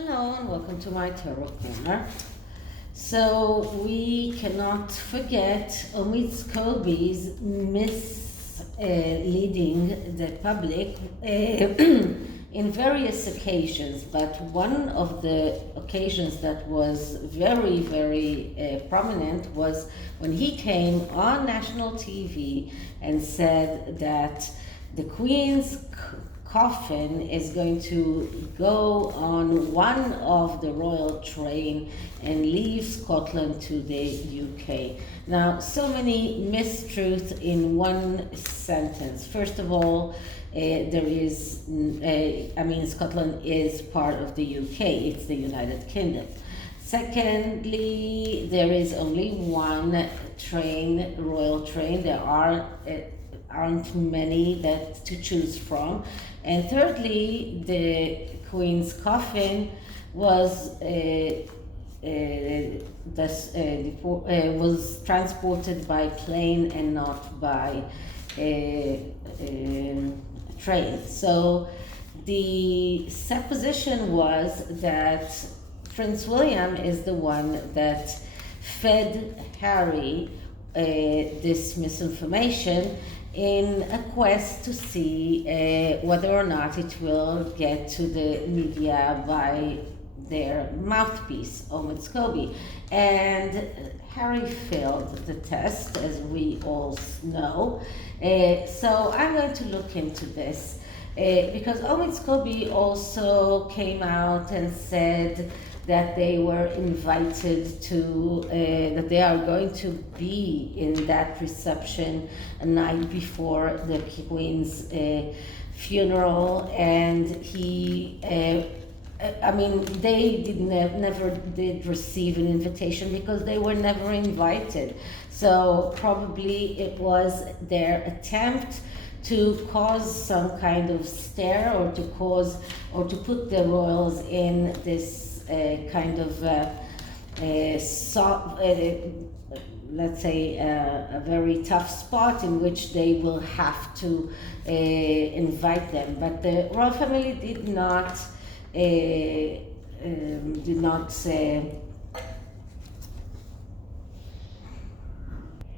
Hello and welcome to my Tarot Corner. So we cannot forget Omid Scooby's misleading the public in various occasions, but one of the occasions that was very, very prominent was when he came on national TV and said that the Queen's coffin is going to go on one of the royal train and leave Scotland to the UK. Now, so many mistruths in one sentence. First of all, Scotland is part of the UK, it's the United Kingdom. Secondly, there is only one train, royal train. There aren't many that to choose from. And thirdly, the Queen's coffin was transported by plane and not by train. So the supposition was that Prince William is the one that fed Harry this misinformation in a quest to see whether or not it will get to the media by their mouthpiece, Omid Scooby. And Harry failed the test, as we all know. So I'm going to look into this because Omid Scooby also came out and said that they were invited to, that they are going to be in that reception a night before the Queen's funeral, and they never did receive an invitation because they were never invited. So probably it was their attempt to cause some kind of stir or to put the royals in this let's say a very tough spot in which they will have to invite them. But the royal family did not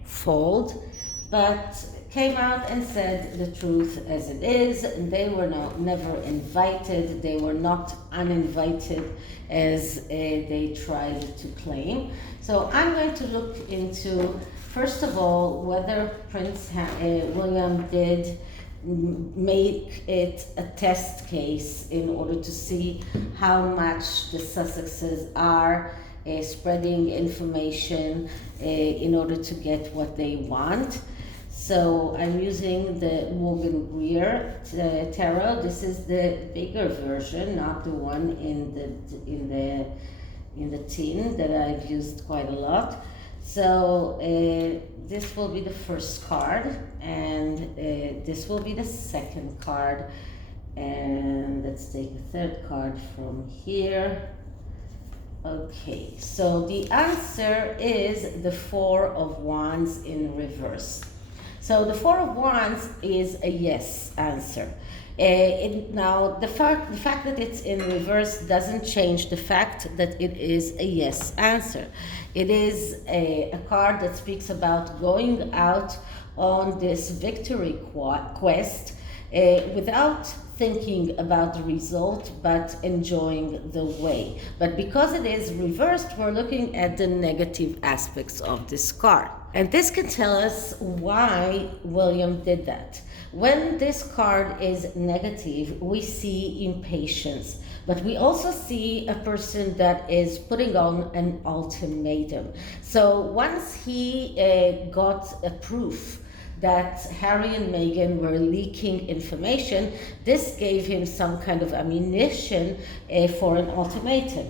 fold, but came out and said the truth as it is, and they were never invited. They were not uninvited as they tried to claim. So I'm going to look into, first of all, whether Prince William did make it a test case in order to see how much the Sussexes are spreading information in order to get what they want. So I'm using the GREER tarot. This is the bigger version, not the one in the tin that I've used quite a lot. So this will be the first card, and this will be the second card. And let's take the third card from here. Okay, so the answer is the Four of Wands in reverse. So the Four of Wands is a yes answer. Now, the fact that it's in reverse doesn't change the fact that it is a yes answer. It is a card that speaks about going out on this victory quest without thinking about the result, but enjoying the way. But because it is reversed, we're looking at the negative aspects of this card. And this can tell us why William did that. When this card is negative, we see impatience, but we also see a person that is putting on an ultimatum. So once he got a proof that Harry and Meghan were leaking information, this gave him some kind of ammunition for an ultimatum.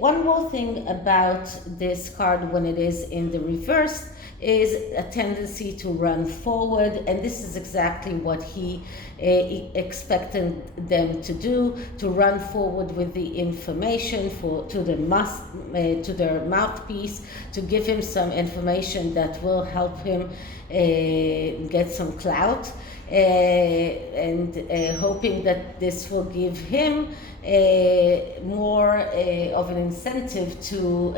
One more thing about this card when it is in the reverse is a tendency to run forward, and this is exactly what he expected them to do, to run forward with the information to their mouthpiece, to give him some information that will help him get some clout. and hoping that this will give him more of an incentive to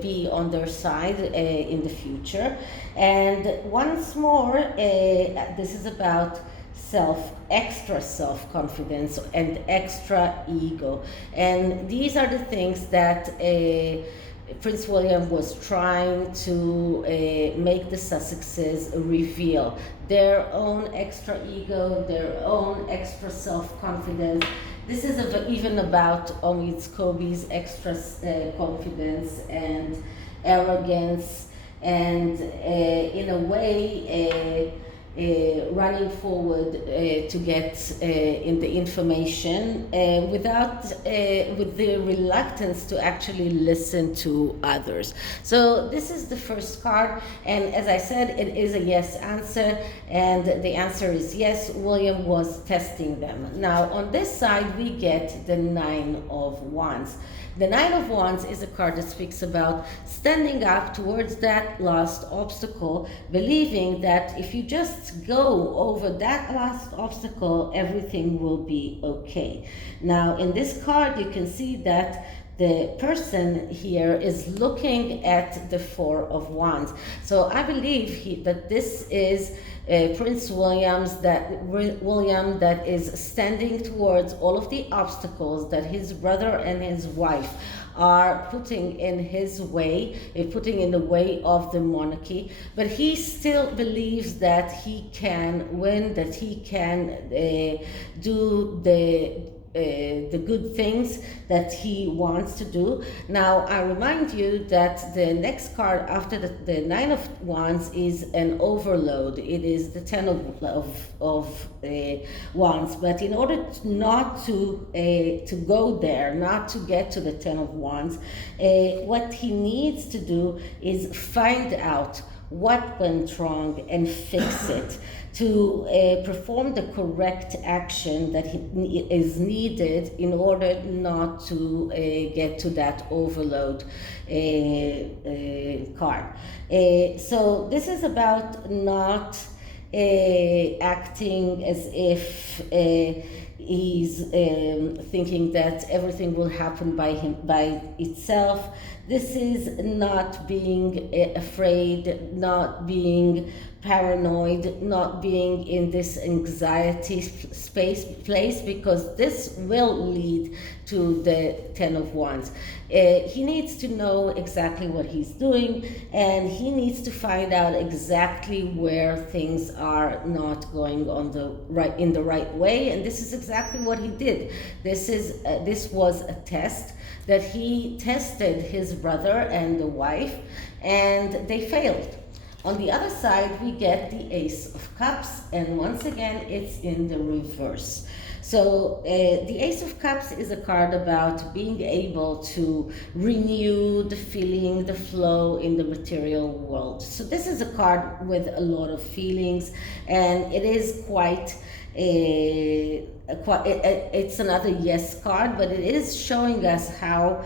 be on their side in the future. And once more, this is about extra self-confidence and extra ego. And these are the things that Prince William was trying to make the Sussexes reveal. Their own extra ego, their own extra self-confidence. This is even about Scooby's extra confidence and arrogance, and in a way running forward to get in the information with the reluctance to actually listen to others. So this is the first card, and as I said, it is a yes answer, and the answer is yes, William was testing them. Now on this side we get the Nine of Wands. The Nine of Wands is a card that speaks about standing up towards that last obstacle, believing that if you just go over that last obstacle, everything will be okay. Now, in this card, you can see that the person here is looking at the Four of Wands. So I believe that this is Prince William that is standing towards all of the obstacles that his brother and his wife are putting in his way, putting in the way of the monarchy, but he still believes that he can win, that he can do the good things that he wants to do. Now, I remind you that the next card after the Nine of Wands is an overload. It is the Ten of Wands. But in order not to go there, not to get to the Ten of Wands, what he needs to do is find out what went wrong and fix it, to perform the correct action that is needed in order not to get to that overload card. So this is about not acting as if he's thinking that everything will happen by itself. This is not being afraid, not being paranoid, not being in this anxiety place, because this will lead to the Ten of Wands. He needs to know exactly what he's doing, and he needs to find out exactly where things are not going in the right way, and this is exactly what he did. This was a test that he tested his brother and the wife, and they failed. On the other side, we get the Ace of Cups, and once again, it's in the reverse. So the Ace of Cups is a card about being able to renew the feeling, the flow in the material world. So this is a card with a lot of feelings, and it is it's another yes card, but it is showing us how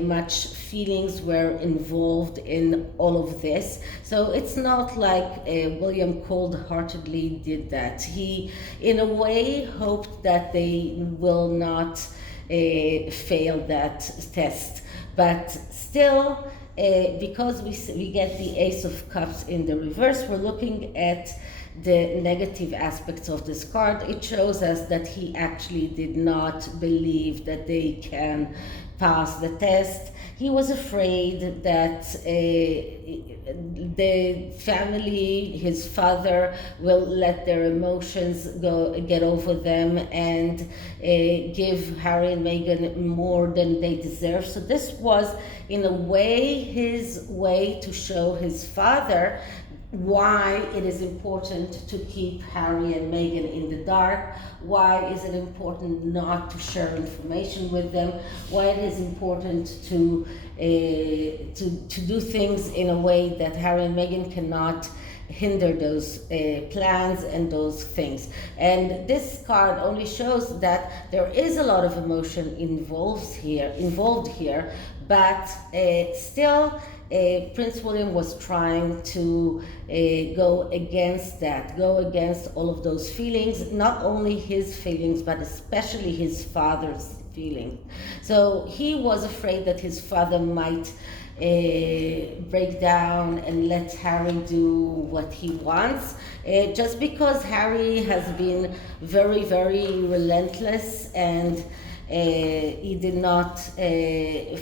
much feelings were involved in all of this. So it's not like William cold-heartedly did that. He, in a way, hoped that they will not fail that test. But still, because we get the Ace of Cups in the reverse, we're looking at the negative aspects of this card. It shows us that he actually did not believe that they can pass the test. He was afraid that the family, his father, will let their emotions get over them and give Harry and Meghan more than they deserve. So this was, in a way, his way to show his father why it is important to keep Harry and Meghan in the dark, why is it important not to share information with them, why it is important to do things in a way that Harry and Meghan cannot hinder those plans and those things. And this card only shows that there is a lot of emotion involved here, but still Prince William was trying to go against all of those feelings, not only his feelings, but especially his father's feeling. So he was afraid that his father might break down and let Harry do what he wants, just because Harry has been very, very relentless, and he did not,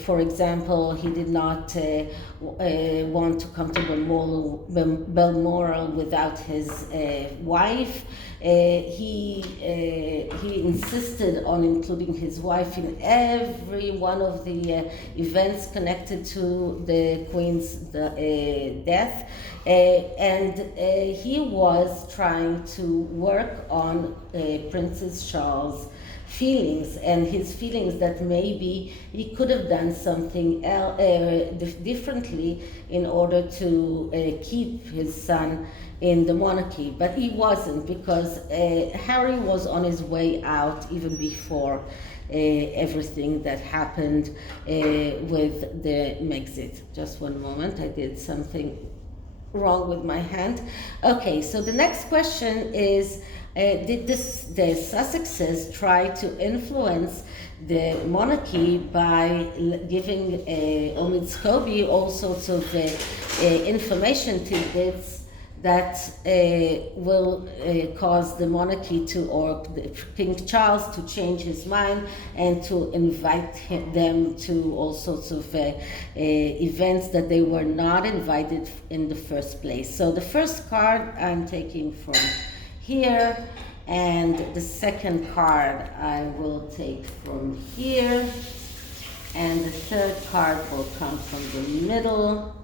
for example, he did not want to come to Balmoral without his wife. He insisted on including his wife in every one of the events connected to the Queen's death, and he was trying to work on Princess Charles' feelings, and his feelings that maybe he could have done something differently in order to keep his son in the monarchy. But he wasn't, because Harry was on his way out even before everything that happened with the Megxit. Just one moment, I did something wrong with my hand. Okay, so the next question is, did the Sussexes try to influence the monarchy by giving Omid Scooby all sorts of information tidbits that will cause the monarchy or King Charles to change his mind and to invite them to all sorts of events that they were not invited in the first place? So the first card I'm taking from here, and the second card I will take from here, and the third card will come from the middle,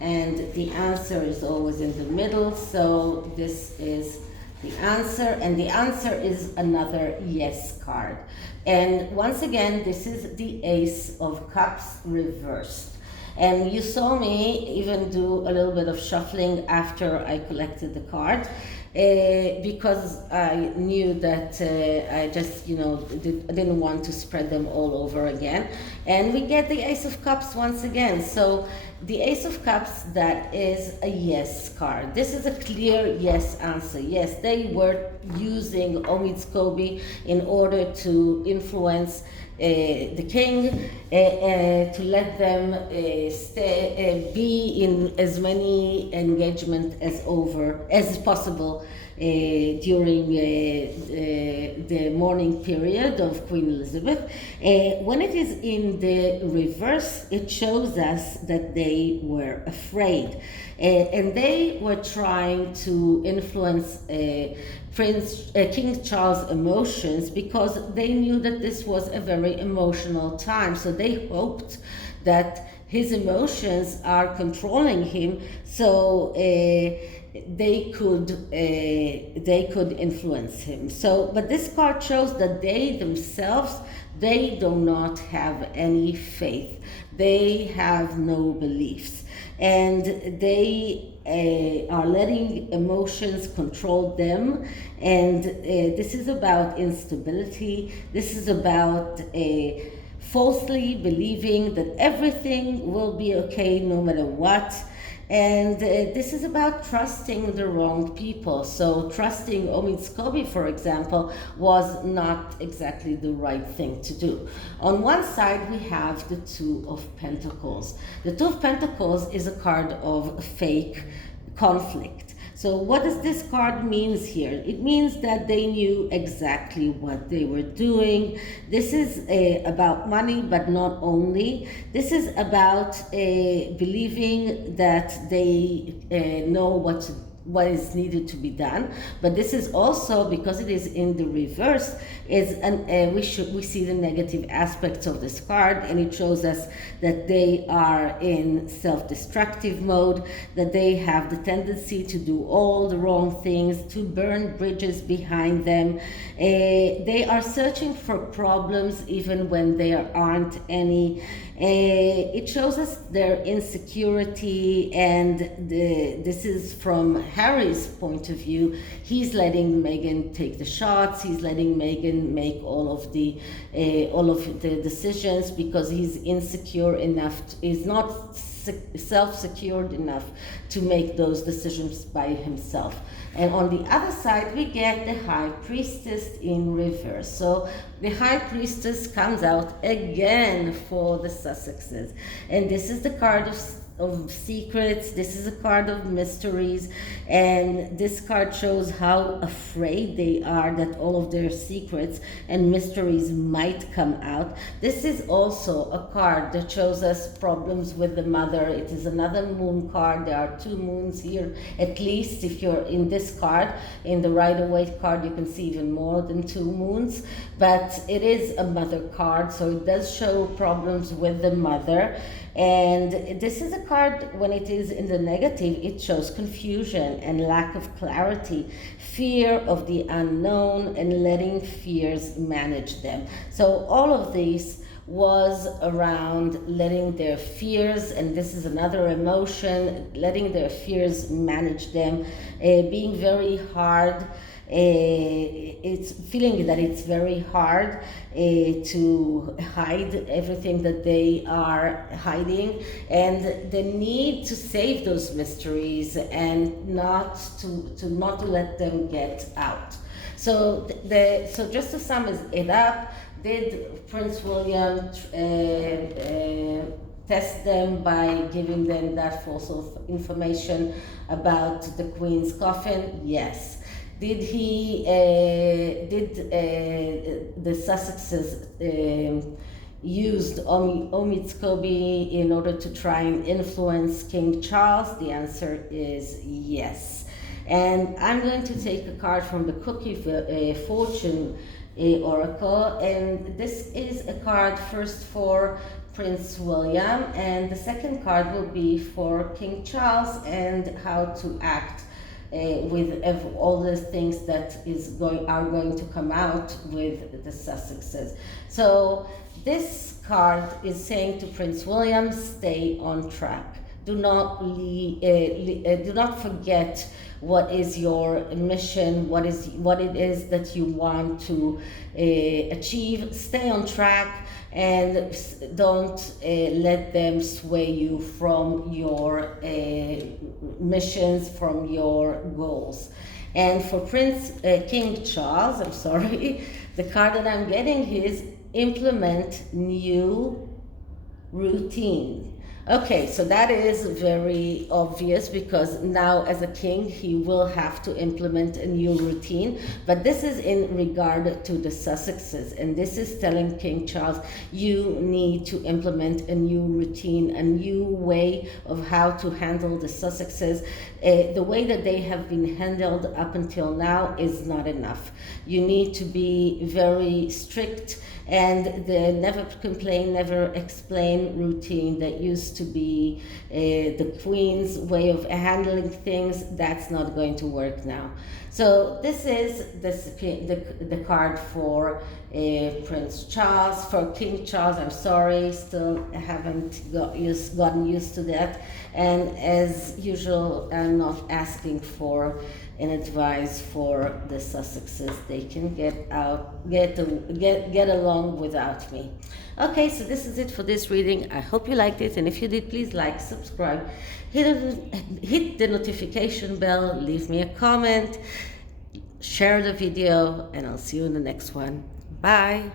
and the answer is always in the middle, so this is the answer, and the answer is another yes card. And once again, this is the Ace of Cups reversed. And you saw me even do a little bit of shuffling after I collected the card, because I knew that I just, didn't want to spread them all over again. And we get the Ace of Cups once again. So the Ace of Cups, that is a yes card. This is a clear yes answer. Yes, they were using Omid Scooby in order to influence the king, to let them be in as many engagement as possible during the mourning period of Queen Elizabeth. When it is in the reverse, it shows us that they were afraid, and they were trying to influence King Charles' emotions, because they knew that this was a very emotional time. So they hoped that his emotions are controlling him, so they could influence him. So, but this card shows that they themselves, they do not have any faith. They have no beliefs, and they are letting emotions control them. And this is about instability. This is about falsely believing that everything will be okay no matter what. And this is about trusting the wrong people. So trusting Omid Scooby, for example, was not exactly the right thing to do. On one side, we have the Two of Pentacles. The Two of Pentacles is a card of fake conflict. So what does this card means here? It means that they knew exactly what they were doing. This is about money, but not only. This is about believing that they know what is needed to be done. But this is also, because it is in the reverse, we see the negative aspects of this card, and it shows us that they are in self-destructive mode, that they have the tendency to do all the wrong things, to burn bridges behind them. They are searching for problems even when there aren't any. It shows us their insecurity, and this is from Harry's point of view. He's letting Meghan take the shots. He's letting Meghan make all of the decisions because he's insecure enough. He's not self-secured enough to make those decisions by himself. And on the other side, we get the High Priestess in reverse. So the High Priestess comes out again for the Sussexes. And this is the card of secrets. This is a card of mysteries. And this card shows how afraid they are that all of their secrets and mysteries might come out. This is also a card that shows us problems with the mother. It is another moon card. There are 2 moons here, at least. If you're in this card, in the Rider-Waite card, you can see even more than 2 moons. But it is a mother card, so it does show problems with the mother. And this is a card, when it is in the negative, it shows confusion and lack of clarity, fear of the unknown, and letting fears manage them. So all of these was around letting their fears, and this is another emotion, letting their fears manage them, being very hard. It's feeling that it's very hard to hide everything that they are hiding, and the need to save those mysteries and not to let them get out. So so just to sum it up, did Prince William test them by giving them that false information about the Queen's coffin? Yes. Did the Sussexes used Scooby in order to try and influence King Charles? The answer is yes. And I'm going to take a card from the Cookie Fortune Oracle, and this is a card first for Prince William, and the second card will be for King Charles and how to act with all the things that are going to come out with the Sussexes. So this card is saying to Prince William, stay on track. Do not forget what is your mission, what it is that you want to achieve. Stay on track, and don't let them sway you from your missions, from your goals. And for King Charles, I'm sorry, the card that I'm getting is implement new routine. Okay, so that is very obvious, because now as a king he will have to implement a new routine, but this is in regard to the Sussexes, and this is telling King Charles, you need to implement a new routine, a new way of how to handle the Sussexes. The way that they have been handled up until now is not enough. You need to be very strict, and the never complain, never explain routine that used to be the Queen's way of handling things, that's not going to work now. So this is the card for Prince Charles. For King Charles, I'm sorry, still haven't gotten used to that. And as usual, I'm not asking for an advice for the Sussexes. They can get along without me. Okay, so this is it for this reading. I hope you liked it, and if you did, please like, subscribe, hit the notification bell, leave me a comment, share the video, and I'll see you in the next one. Bye.